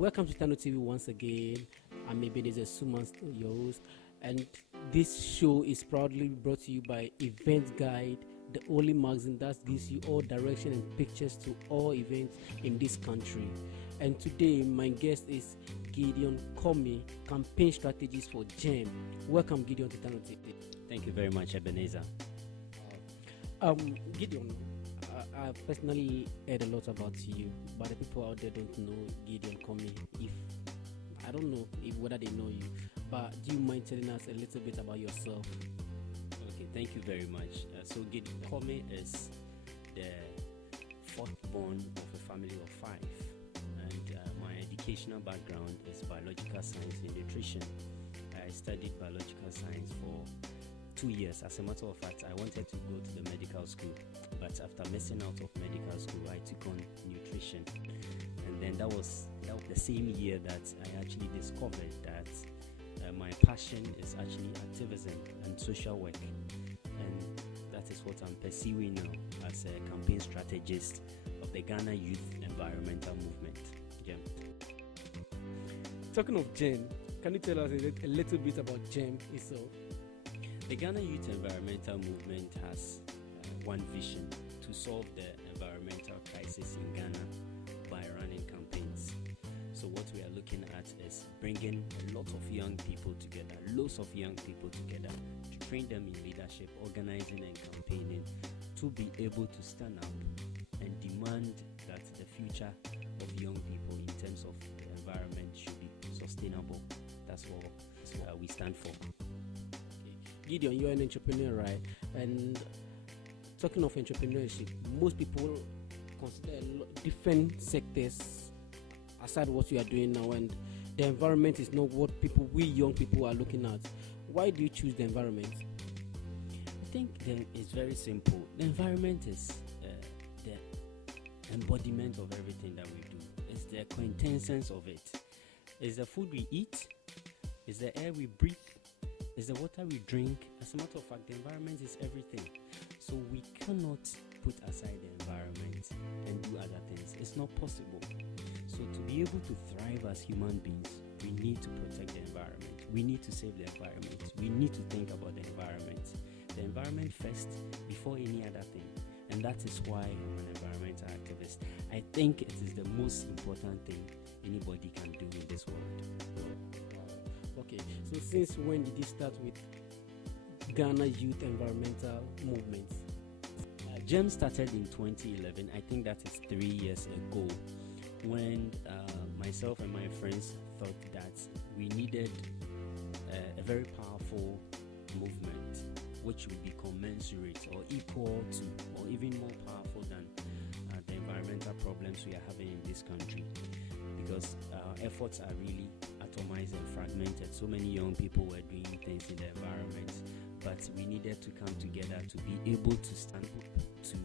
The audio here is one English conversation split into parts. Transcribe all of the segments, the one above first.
Welcome to TANOE TV once again. I'm Ebenezer Essuman, your host, and this show is proudly brought to you by Event Guide, the only magazine that gives you all direction and pictures to all events in this country. And today, my guest is Gideon Commey, campaign strategist for GYEM. Welcome, Gideon, to TANOE TV. Thank you very much, Ebenezer. Gideon, I personally heard a lot about you, but the people out there don't know Gideon Commey. I don't know whether they know you, but do you mind telling us a little bit about yourself? Okay, thank you very much. So Gideon Commey is the fourth born of a family of five, and my educational background is biological science and nutrition. I studied biological science for 2 years. As a matter of fact, I wanted to go to the medical school, but after missing out of medical school, I took on nutrition. And then that was the same year that I actually discovered that my passion is actually activism and social work. And that is what I'm pursuing now as a campaign strategist of the Ghana Youth Environmental Movement, GYEM. Talking of GYEM, can you tell us a little bit about GYEM itself? The Ghana Youth Environmental Movement has one vision: to solve the environmental crisis in Ghana by running campaigns. So what we are looking at is bringing a lot of young people together, loads of young people together, to train them in leadership, organizing and campaigning, to be able to stand up and demand that the future of young people in terms of the environment should be sustainable. That's what we stand for. Gideon, you're an entrepreneur, right? And talking of entrepreneurship, most people consider different sectors aside what you are doing now, and the environment is not what we young people are looking at. Why do you choose the environment? I think it's very simple. The environment is the embodiment of everything that we do. It's the quintessence of it. It's the food we eat. It's the air we breathe. It's the water we drink. As a matter of fact, the environment is everything. So we cannot put aside the environment and do other things. It's not possible. So to be able to thrive as human beings, we need to protect the environment. We need to save the environment. We need to think about the environment. The environment first before any other thing. And that is why I'm an environmental activist. I think it is the most important thing anybody can do in this world. Okay, so since when did you start with Ghana Youth Environmental Movement? GYEM started in 2011. I think that is 3 years ago, when myself and my friends thought that we needed a very powerful movement which would be commensurate or equal to, or even more powerful than the environmental problems we are having in this country, because our efforts are really atomized and fragmented. So many young people were doing things in the environment, but we needed to come together to be able to stand up to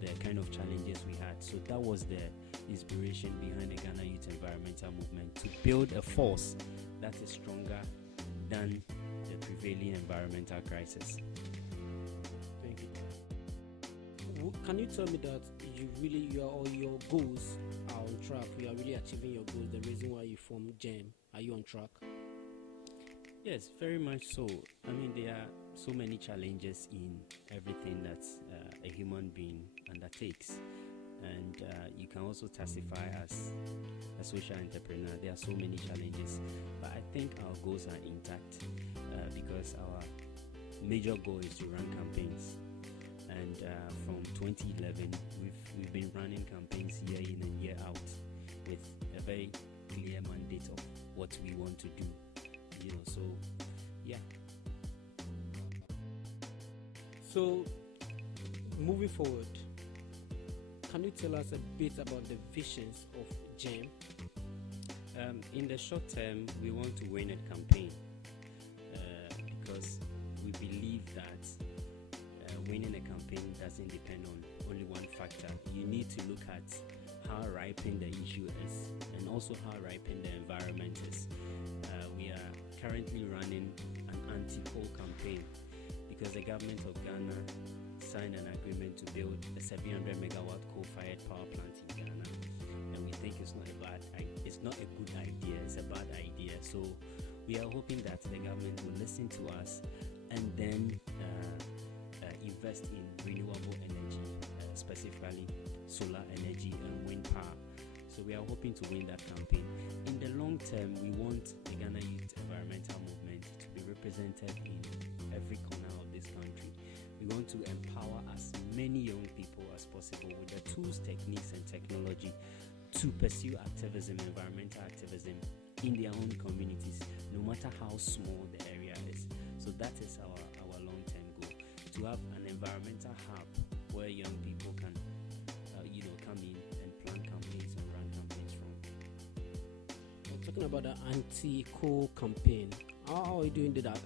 the kind of challenges we had. So that was the inspiration behind the Ghana Youth Environmental Movement, to build a force that is stronger than the prevailing environmental crisis. Thank you. Can you tell me that your goals are on track? You are really achieving your goals. The reason why you formed GYEM, are you on track? Yes, very much so. I mean, there are so many challenges in everything that a human being undertakes. And you can also testify as a social entrepreneur. There are so many challenges, but I think our goals are intact because our major goal is to run campaigns. And from 2011, we've been running campaigns year in and year out with a very clear mandate of what we want to do. So yeah. So moving forward, can you tell us a bit about the visions of GYEM? In the short term, we want to win a campaign because we believe that winning a campaign doesn't depend on only one factor. You need to look at how ripened the issue is and also how ripened the environment is. We are currently running an anti-coal campaign because the government of Ghana signed an agreement to build a 700 megawatt coal-fired power plant in Ghana, and we think it's it's not a good idea, it's a bad idea. So we are hoping that the government will listen to us and then invest in renewable energy, specifically solar energy and wind power. So we are hoping to win that campaign. In the long term, we want the Ghana Youth Environmental Movement to be represented in every corner of this country. We want to empower as many young people as possible with the tools, techniques, and technology to pursue activism, environmental activism in their own communities, no matter how small the area is. So that is our long-term goal, to have an environmental hub where young people can come in and plan campaigns and run campaigns from. We're talking about the anti-coal campaign. How are you doing that?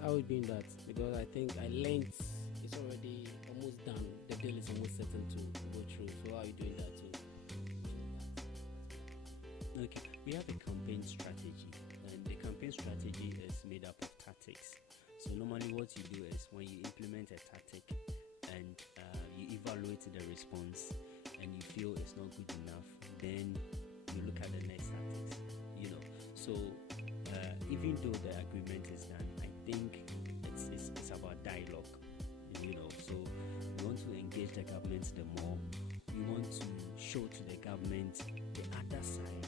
Because I think I learned it's already almost done. The deal is almost certain to go through. So how are you doing that too? Okay, we have a campaign strategy, and the campaign strategy is made up of tactics. So normally what you do is when you implement a tactic and you evaluate the response and you feel it's not good enough, then you look at the next tactics, So even though the agreement is done, I think it's about dialogue, So we want to engage the government the more. We want to show to the government the other side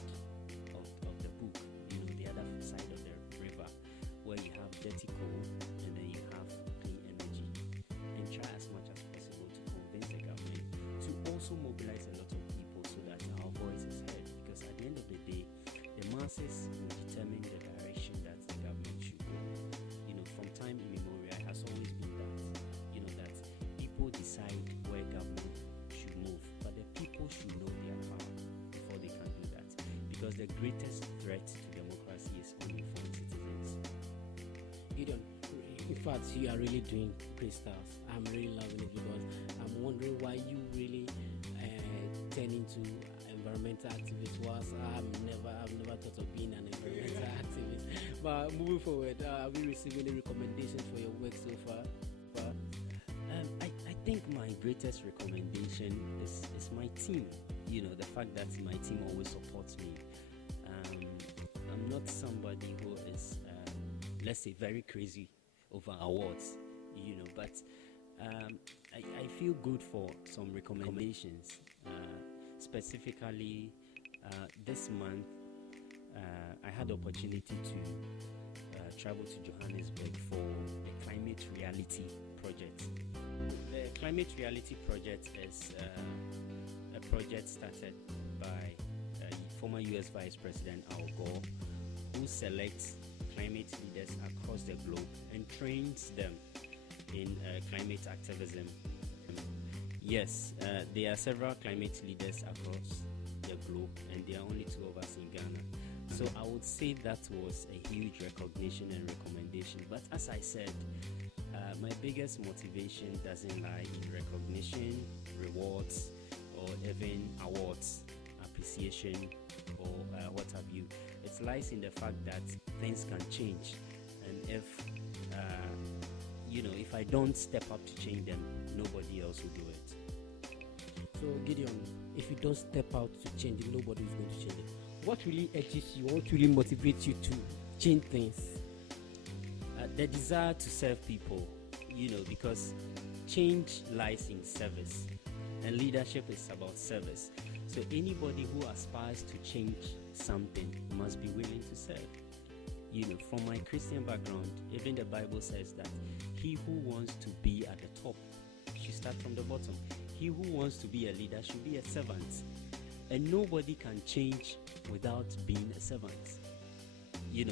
of the book, the other side of the river, where you have dirty coal and then you have clean energy, and try as much as possible to convince the government to also mobilize a lot of people so that our voice is heard, because at the end of the day, the masses will determine the direction that the government should go. From time immemorial, it has always been that, that people decide where government should move, but the people should know their power before they can do that, because the greatest threat to democracy is uninformed citizens. Gideon, in fact, you are really doing great stuff. I'm really loving it, because I'm wondering why you really turn into environmental activist. I've never thought of being an environmental activist. But moving forward, have you received any recommendations for your work so far? I think my greatest recommendation is my team. The fact that my team always supports me. I'm not somebody who is, let's say, very crazy over awards, but I feel good for some recommendations. Specifically, this month, I had the opportunity to travel to Johannesburg for the Climate Reality Project. The Climate Reality Project is a project started by former US Vice President Al Gore, who selects climate leaders across the globe and trains them in climate activism. Yes, there are several climate leaders across the globe, and there are only 2 of us in Ghana. So I would say that was a huge recognition and recommendation. But as I said, my biggest motivation doesn't lie in recognition, rewards, or even awards, appreciation, or what have you. It lies in the fact that things can change, and if I don't step up to change them, nobody else will do it. So Gideon, if you don't step out to change it, nobody is going to change it. What really edges you? What really motivates you to change things? The desire to serve people, because change lies in service, and leadership is about service. So anybody who aspires to change something must be willing to serve. From my Christian background, even the Bible says that he who wants to be at the top should start from the bottom. He who wants to be a leader should be a servant. And nobody can change without being a servant.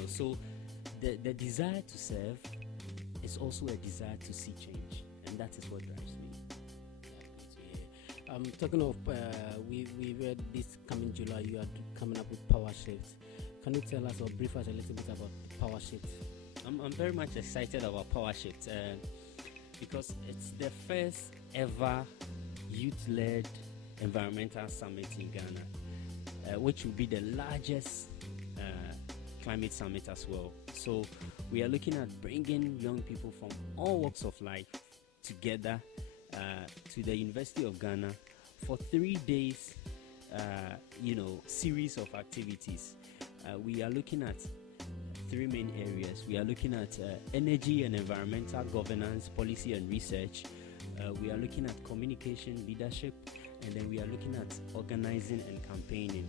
So the desire to serve is also a desire to see change. And that is what drives me. Talking of, we read this coming July, you are coming up with Power Shifts. Can you tell us or brief us a little bit about Power Shifts? I'm very much excited about Power Shifts because it's the first ever youth-led environmental summit in Ghana, which will be the largest climate summit as well. So we are looking at bringing young people from all walks of life together to the University of Ghana for 3 days, series of activities. we are looking at three main areas. We are looking at energy and environmental governance, policy and research. We are looking at communication, leadership, and then we are looking at organizing and campaigning.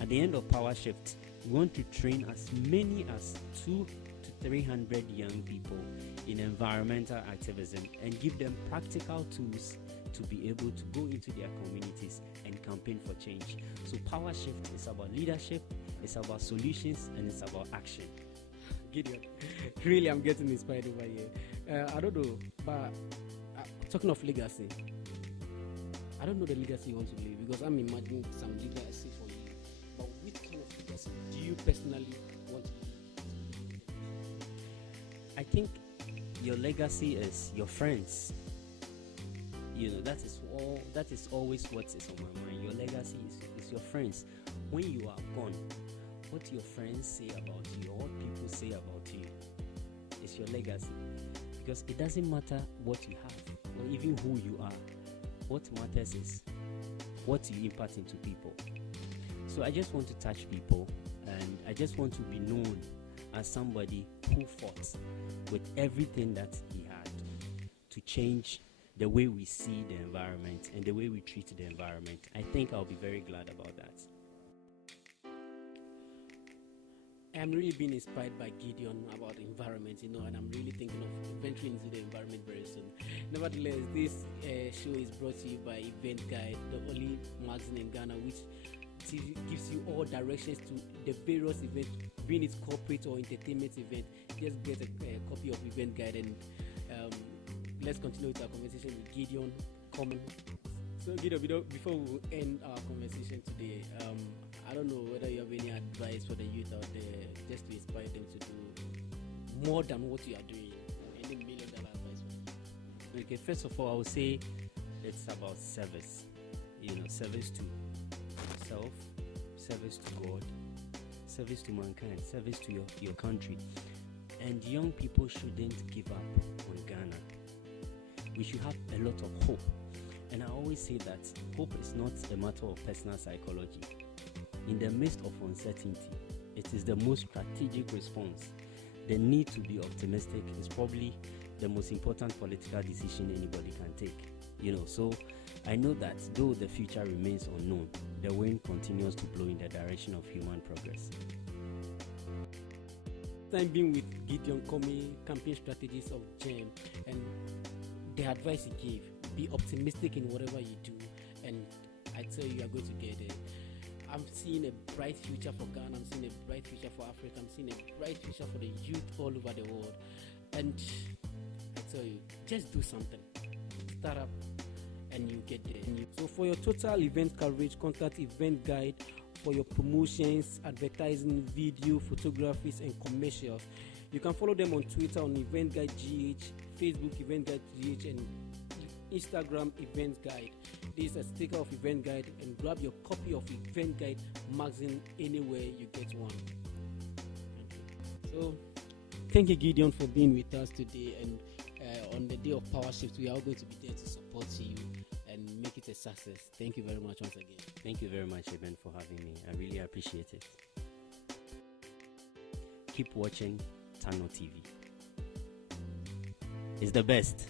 At the end of Power Shift, we want to train as many as 200 to 300 young people in environmental activism and give them practical tools to be able to go into their communities and campaign for change. So Power Shift is about leadership, it's about solutions, and it's about action. Gideon, really, I'm getting inspired over here. I don't know, but talking of legacy, I don't know the legacy you want to leave, because I'm imagining some legacy for you. But which kind of legacy do you personally want to leave? I think your legacy is your friends. That is always what is on my mind. Your legacy is your friends. When you are gone, what your friends say about you, or what people say about you, is your legacy. Because it doesn't matter what you have, or even who you are. What matters is what you impart into people. So I just want to touch people, and I just want to be known as somebody who fought with everything that he had to change the way we see the environment and the way we treat the environment. I think I'll be very glad about that. I'm really being inspired by Gideon about the environment, and I'm really thinking of venturing into the environment very soon. Nevertheless, this show is brought to you by Event Guide, the only magazine in Ghana which gives you all directions to the various events, being it corporate or entertainment event. Just get a copy of Event Guide, and let's continue with our conversation with Gideon Commey. So Gideon, before we end our conversation today, I don't know whether you have any advice for the youth out there, just to inspire them to do more than what you are doing. Any $1 million advice for you? Okay, first of all, I would say it's about service. Service to self, service to God, service to mankind, service to your country. And young people shouldn't give up on Ghana. We should have a lot of hope. And I always say that hope is not a matter of personal psychology. In the midst of uncertainty, it is the most strategic response. The need to be optimistic is probably the most important political decision anybody can take. So I know that though the future remains unknown, the wind continues to blow in the direction of human progress. Time being with Gideon Commey, campaign strategist of GYEM, and the advice he gave: be optimistic in whatever you do, and I tell you, are going to get there. I'm seeing a bright future for Ghana. I'm seeing a bright future for Africa. I'm seeing a bright future for the youth all over the world. And I tell you, just do something. Start up and you get there. So for your total event coverage, contact Event Guide for your promotions, advertising, video, photographies, and commercials. You can follow them on Twitter on Event Guide GH, Facebook Event Guide GH, and Instagram Event Guide. This is a sticker of Event Guide, and grab your copy of Event Guide magazine anywhere you get one. So thank you, Gideon, for being with us today, and on the day of Power Shift, we are going to be there to support you and make it a success. Thank you very much once again. Thank you very much, Eben, for having me. I really appreciate it. Keep watching TANOE TV. It's the best.